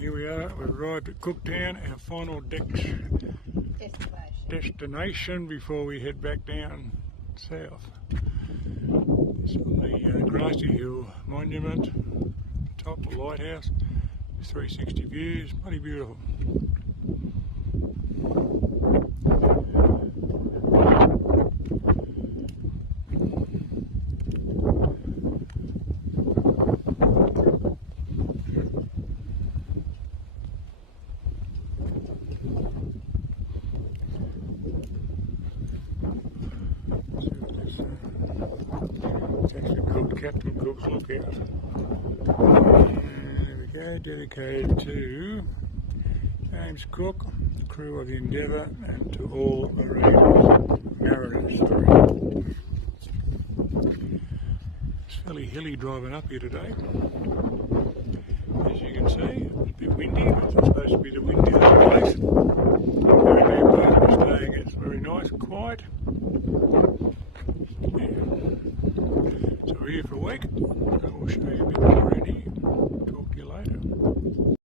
Here we are, we've arrived at Cooktown, our final destination before we head back down south. It's on the Grassy Hill Monument, top of the lighthouse, 360 views, bloody beautiful. It's actually called Captain Cook's Lookout. There we go, dedicated to James Cook, the crew of the Endeavour, and to all mariners. It's fairly hilly driving up here today. As you can see, it's a bit windy, but it's supposed to be the windiest place. Very big part of the staying, it's very nice and quiet. Yeah. So we're here for a week, and we'll show you a bit more around here. Talk to you later.